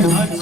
Hello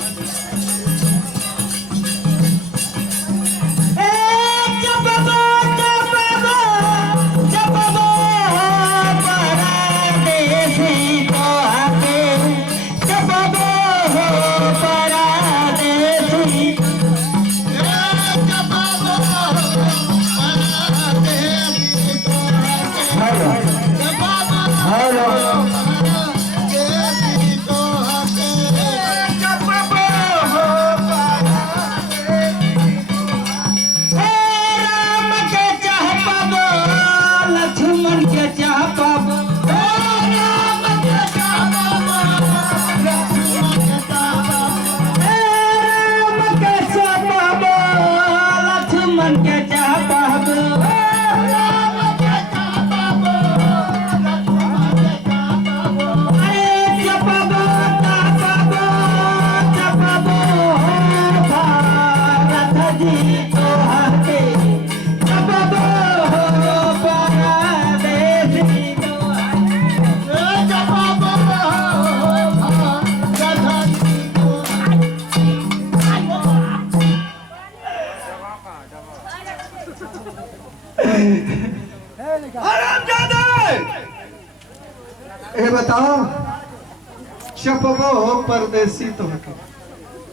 ये बताओ चपबो हो परदेसी तो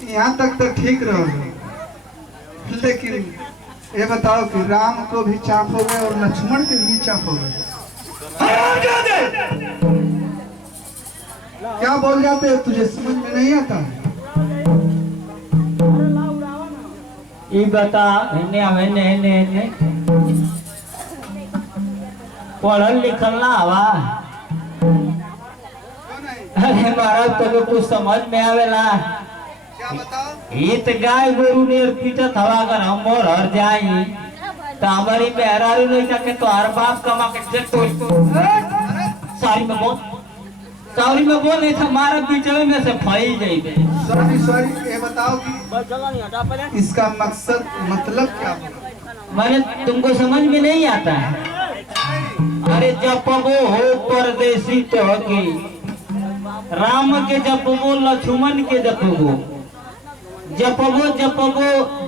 यहाँ तक तो ठीक रहोगे, लेकिन ये बताओ कि राम को भी चापोगे और लक्ष्मण के भी चापोगे। क्या बोल जाते हो, तुझे समझ में नहीं आता है? ये बता पढ़ल लिखल ना हवा। अरे महाराज तो कुछ समझ में आवेला। क्या बताओ? इत गाय गोरु ने पीटत हवा, अगर हम मोर हर जाई तो हमारी मेहरारू नहीं सके तो हर बाप कमा के तो सारी में बोल नहीं था, हमारा बीचवे में से फैल जाइए। सॉरी ये बताओ कि इसका मकसद मतलब क्या है? मैंने तुमको समझ में नहीं आता है। अरे जपबो हो परदेसी तो की राम के जपबो, लक्ष्मण के जपबो,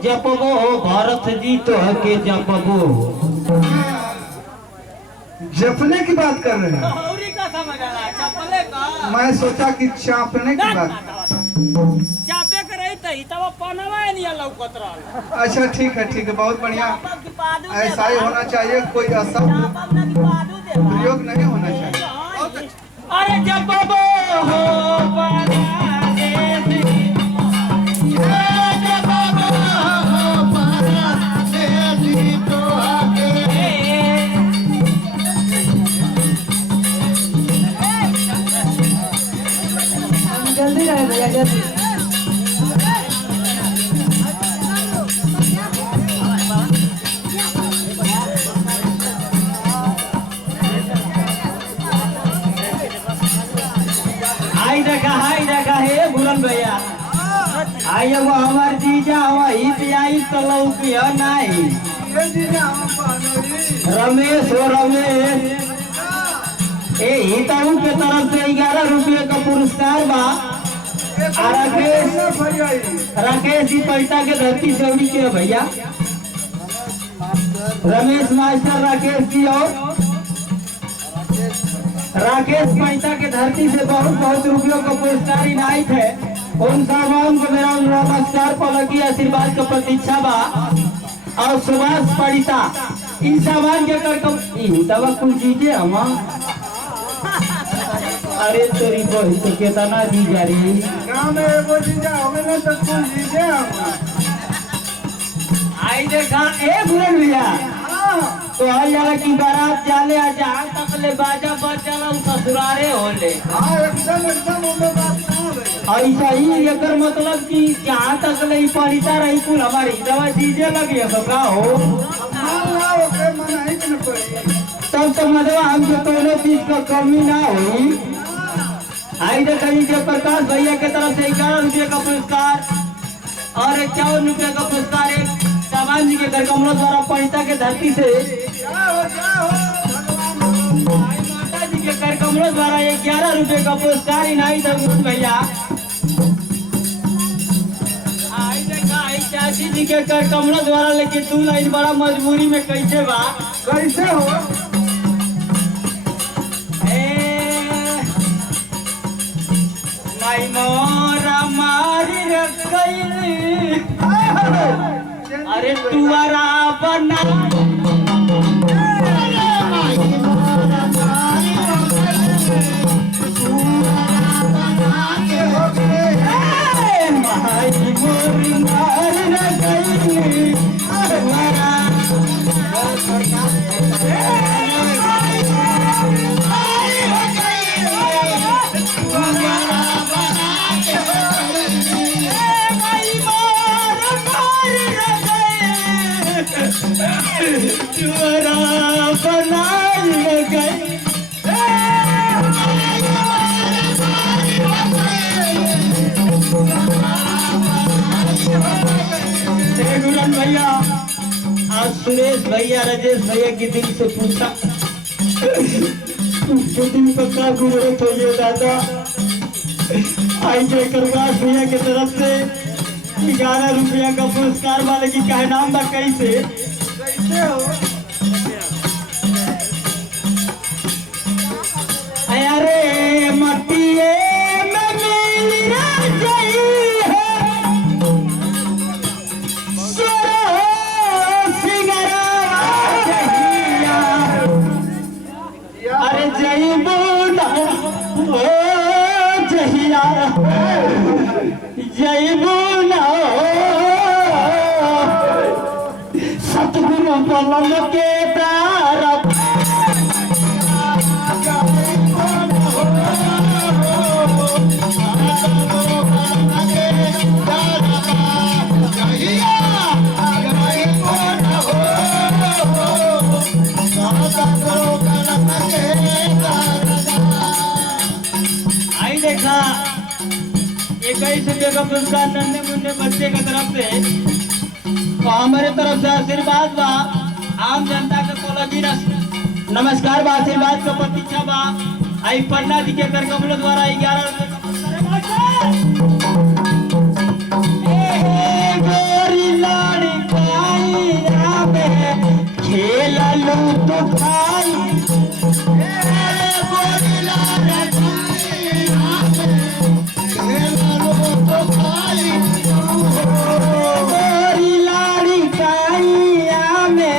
जपबो हो भरत जी तो के जपबो। जपने की बात कर रहे हैं? मैं सोचा कि चापने की बात। चापे के रही थी तब पनवा नहीं लौकत रहा। अच्छा ठीक है बहुत बढ़िया। ऐसा ही होना चाहिए, कोई अशब्द प्रयोग नहीं होना चाहिए। अरे जपबो हो परदेसी, जपबो हो परदेसी तो के। जल्दी रहे भैया जल्दी। हाय देखा हे बुरन भैया, आई एगो हमार जीजा हुआ हित आई तो लौकिया नहीं। रमेश हो रमेश, ए हिताऊ के तरफ से 11 रुपये का पुरस्कार बा। राकेश जी पैसा के धरती चौड़ी के भैया, रमेश मास्टर राकेश जी और राकेश पैसा के धरती से बहुत रुपयों का पुरस्कार इनायत है। उन सामान को मेरा नमस्कार पलकी आशीर्वाद का प्रतीक्षा बा। और सुभाष परिता इन सामान के कर दवा कुल चीजें हम। अरे तेरी बही तो केतना दी जा रही आई देखा ए बुरन भैया तो हर जगह की बारात जाले आ जहाँ तक ले बाजा बजला ससुरारे होले। ऐसा ही एकर मतलब कि जहाँ तक ले परिता रही कुल हमारी दवा चीजें लगी है का हो तब तो मतलब हमसे कोनो चीज का कमी ना हुई। आई देखिए जय प्रकाश भैया के तरफ से 11 रुपये का पुरस्कार और 51 रुपये का पुरस्कार एक सामान जी के घर कमलों द्वारा परिता के धरती से माता जी के घर कमलों द्वारा 11 रुपये का पुरस्कार इनायत है भैया। जी के कर कमला द्वारा, लेकिन तू लाइन बड़ा मजबूरी में कैसे बा। कैसे हो? माई मोरा मारी रखैली, अरे तुअरा बना माई मोरी मारी रखैली तुअरा चुरा बनाई गई। गुरन भैया, आज सुरेश भैया राजेश भैया की दिल से पूछा उसके दिन पर क्या गुजरत हो ये दादा। आई जय करवास भैया की तरफ से 11 रुपया का पुरस्कार वाले की क्या नाम बा कैसे कैसे हो? अरे मटिए में मिल जाई है सोरो सिंगरा जहिया, अरे जईबू ना ओ जहिया, जईबू ना सतगुरु बलम के तारक आई देखा 21 रुपये का पुरस्कार नन्हे मुन्ने बच्चे की तरफ से तो हमारे तरफ से आशीर्वाद बा। आम जनता के कोलबी नमस्कार बा, आशीर्वाद का प्रतीक्षा बा। आई पन्ना जी के कर कमल द्वारा 11 रुपये का पुरस्कार गोरी लाड़ी पाई आवे खेल लू तो खाई, गोरी लाड़ी पाई आवे खेल लू तो खाई, गोरी लाड़ी पाई आवे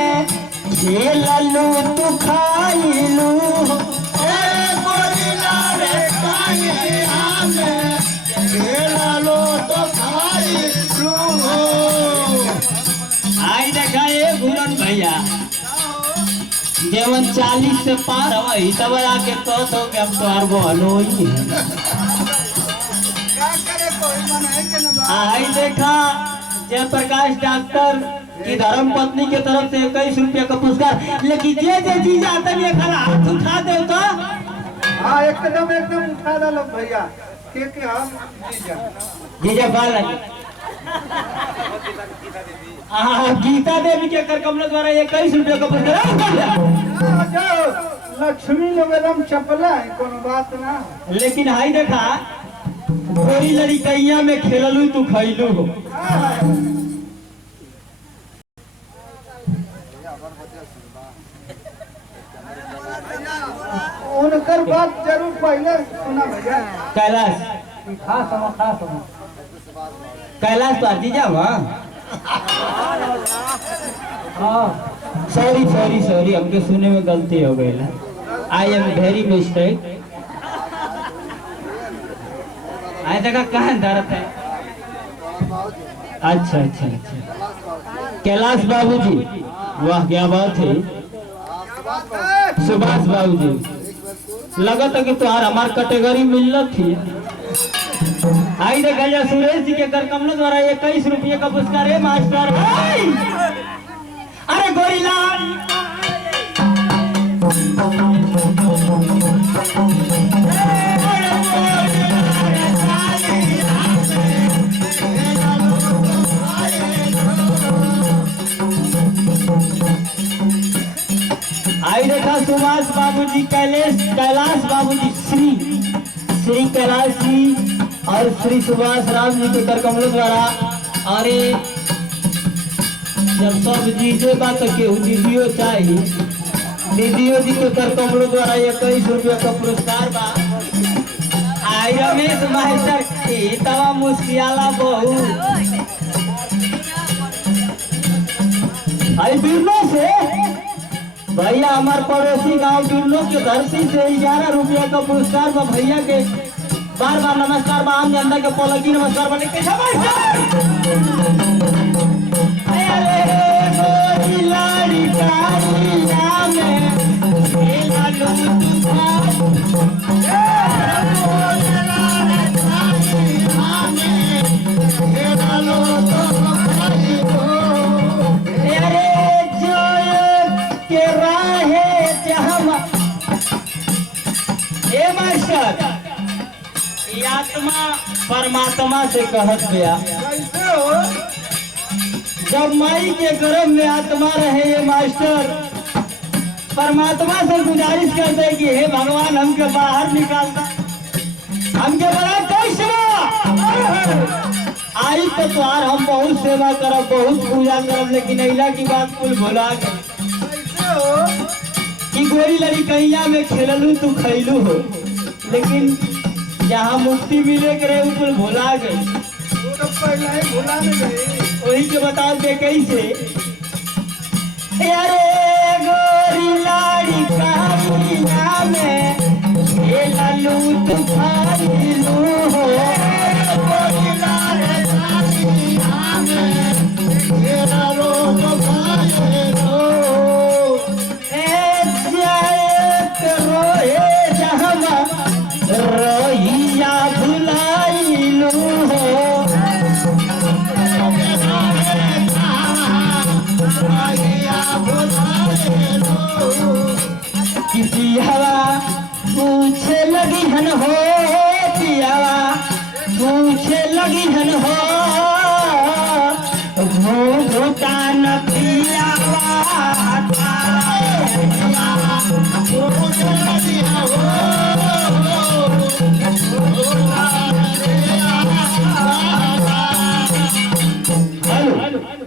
खेल लू तो खाई लू, गोरी लाड़ी पाई आवे खेल लू तो खाई लू। आई देखा ये गुरन भैया जेवन 40 से पार हवाई तब आके कहत हो कि हम तो आर बहनो ही है। क्या करे कोई मन है कि न बा? आई देखा जयप्रकाश डॉक्टर की धर्म पत्नी के तरफ से 21 रुपये का पुरस्कार, लेकिन जे चीज आता है खाला हाथ उठा दे तो। हाँ एकदम एकदम उठा डालो भैया के हम जीजा बालन गीता देवी के कर कमल द्वारा 21 रुपये का पुरस्कार। जाओ लक्ष्मी लोग एकदम चपला है, कोनो बात ना। लेकिन हाई देखा गोरी लड़कैया में खेललू तू खैलू हो। उनकर बात जरूर पहले सुना भैया। कैलाश खास हम कैलाश पार्टी जा सॉरी सॉरी सॉरी, हमके सुने में गलती हो गई। I am very mistake. आई देखा कहाँ दर्द है। अच्छा अच्छा अच्छा, कैलाश बाबू जी, वाह क्या बात है। सुभाष बाबू जी, लगा था कि तुहार हमार कैटेगरी मिल थी। आई देखा जा सुरेश जी के कर कमल द्वारा 21 रुपये का पुरस्कार है मास्टर। अरे गोरीला आई देखा सुभाष बाबूजी, कैलाश बाबूजी, श्री कैलाश जी और श्री सुभाष राम जी के कर कमलों द्वारा। अरे जब सब जीते बा तो केहू दीदियो चाहिए। दीदियो जी के कर कमलो द्वारा 21 रुपया का पुरस्कार बा। आई रमेश मास्टर ई तवा मुस्कियाला बहु आई बिरलो से भैया हमार पड़ोसी गांव बिरलो के धरती से 11 रुपया का पुरस्कार बा। भैया के बार बार नमस्कार बा। आम जनता के पलकी नमस्कार बा। कैसा लाड़ी कालिया में आत्मा परमात्मा से कहत गया। जब माई के गर्भ में आत्मा रहे ये मास्टर परमात्मा से गुजारिश कर दे कि हे भगवान हमके बाहर निकालता, हमके बड़ा कष्ट आई तो तुहार हम बहुत सेवा करब, बहुत पूजा करब, लेकिन अइला की बात कुल भुला गए कि गोरी लड़ी कैया में खेललू तू खैलू हो, लेकिन जहाँ मुक्ति मिले करे वो कुल भुला गए। वही के बताओ दे कैसे। अरे गोरी लाड़ी कालिया में खेललू तू खैलू हो, गोरी लाड़ी कालिया में खेललू तू खैलू रोहिया भुलाइलू हो। कि पियावा पूछे लगी हन हो, पियावा पूछे लगी हन हो, घूटा न पियावा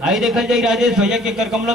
आई देखल जाई राजेश भैया के कर कमला